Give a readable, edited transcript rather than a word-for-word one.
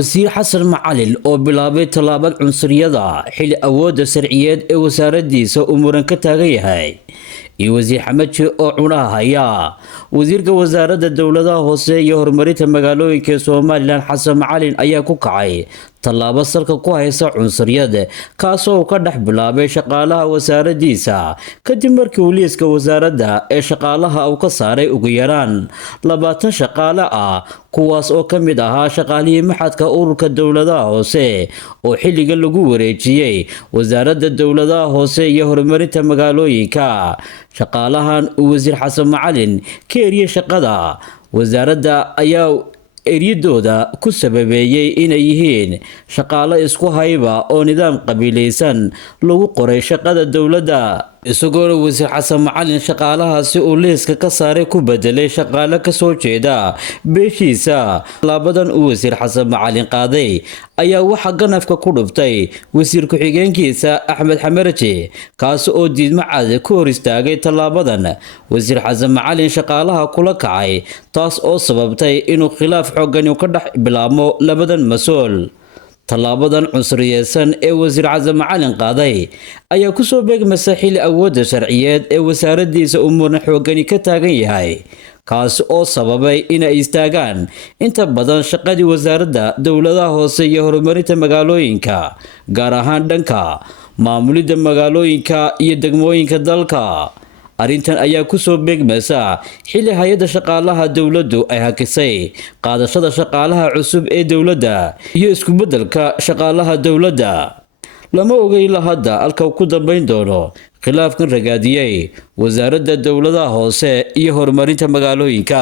wasiir xasan macalin oo bilaabay tallaabad cunsuriyada xili awoodda sharciyeed ee wasaaraddiisa uu muran ka taagan yahay iyo wasiir xamaji oo cunaha haya wasiirka wasaaradda dowladaha hoose iyo horumarinta magaalooyinka Soomaaliland xasan macalin ayaa ku kacay tallaabo salka ku haysa cunsuriyad kaasoo ka dhex bilaabay shaqaalaha wasaaraddiisa kadib markii uu liiska wasaaradda ee shaqaalaha uu ka saaray ugu yaraan 20 shaqaale ah kuwaas oo ka mid ahaa shaqaalihii maxadka ururka dowladaha hoose oo xilliga lagu wareejiyay wasaaradda dowladaha hoose iyo horumarinta magaalooyinka shaqaalahan uu wasiir xasan macalin ka eriyay shaqada wasaaradda ayaa eryadooda ku sababeeyay inay yihiin shaqaale isku hayba oo nidaam qabiilaysan lagu qoray shaqada dowladda isagoo wasiir xasan macalin shaqaalahaasi uu liiska ka saaray ku bedelay shaqaale ka soo jeeda beeshiisa labadan uu wasiir xasan macalin qaaday ayaa waxa ganafka ku dhuftay wasiir ku-xigeenkiisa Axmed Xamarji kaas oo diidmo cad ku hor istaagay tallaabadan wasiir xasan macalin shaqaalaha kula kacay taas oo sababtay inuu khilaaf xooggan ka dhex bilaabmo labadan mas'uul tallaabadan cunsuriyeysan ee wasiir xasan macalin qaaday ayaa ku soo beegmasa xili awoodda sharciyeed ee wasaaraddiisa uu muran xooggan ka taagan yahay kaas oo sababay inay istaagaan inta badan shaqadii wasaaradda dowladaha hoose iyo horumarinta magaalooyinka gaar ahaan dhanka maamulidda magaalooyinka iyo degmooyinka dalka arrintan ayaa ku soo beegmaysa xili hay'adda shaqaalaha dowladdu ay hakisay qaadashada shaqaalaha cusub ee dowladda iyo isku beddelka shaqaalaha dowladda lama ogeyn hadda halka uu ku dambeyn doono khilaafkan ragaadiyay wasaaradda dowladaha hoose iyo horumarinta magaalooyinka.